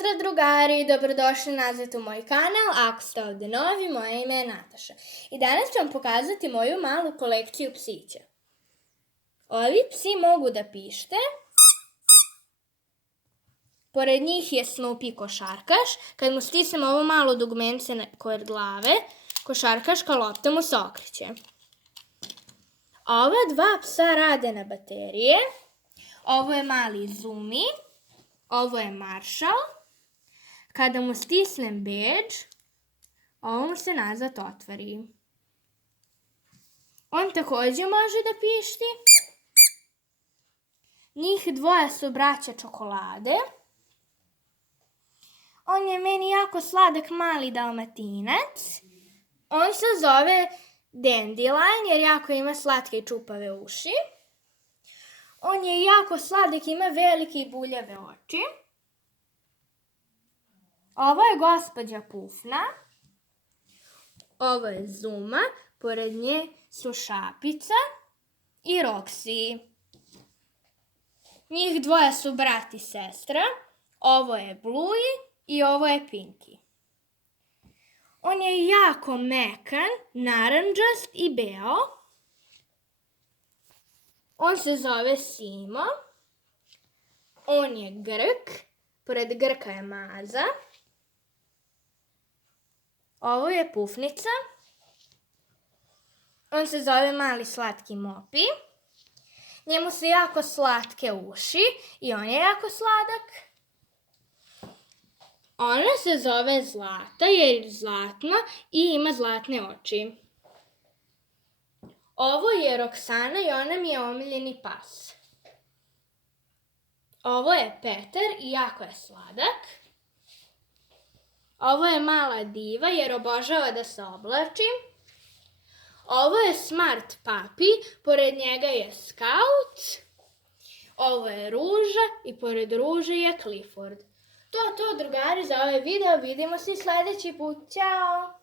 Pozdrav drugari, dobrodošli nazad u moj kanal. Ako ste ovde novi, moje ime je Nataša. I danas ću vam pokazati moju malu kolekciju psića. Ovi psi mogu da pište. Pored njih je Snoopy košarkaš. Kad mu stisnem ovo malo dugmence kod glave, košarkaška lopta mu se okreće. Ova dva psa rade na baterije. Ovo je mali Zumi. Ovo je Marshall. Kada mu stisnem bedž, ovo mu se nazad otvori. On takođe može da pišti. Njih dvoje su braća Čokolade. On je meni jako sladak mali dalmatinac. On se zove Dandelion jer jako ima slatke i čupave uši. On je jako sladak, ima velike i buljave oči. Ovo je gospođa Pufna. Ovo je Zuma, pored nje su Šapica i Roxy. Njih dvoje su brat i sestra. Ovo je Bluey i ovo je Pinky. On je jako mekan, narandžast i beo. On se zove Simo. On je Grk. Pored Grka je Maza. Ovo je Pufnica. On se zove Mali slatki Mopi. Njemu su jako slatke uši i on je jako sladak. Ona se zove Zlata jer je zlatna i ima zlatne oči. Ovo je Roksana i ona mi je omiljeni pas. Ovo je Peter i jako je sladak. Ovo je mala Diva jer obožava da se oblači. Ovo je Smart Papi, pored njega je Scout. Ovo je Ruža i pored Ruže je Clifford. To drugari za ovaj video, vidimo se sledeći put. Ćao!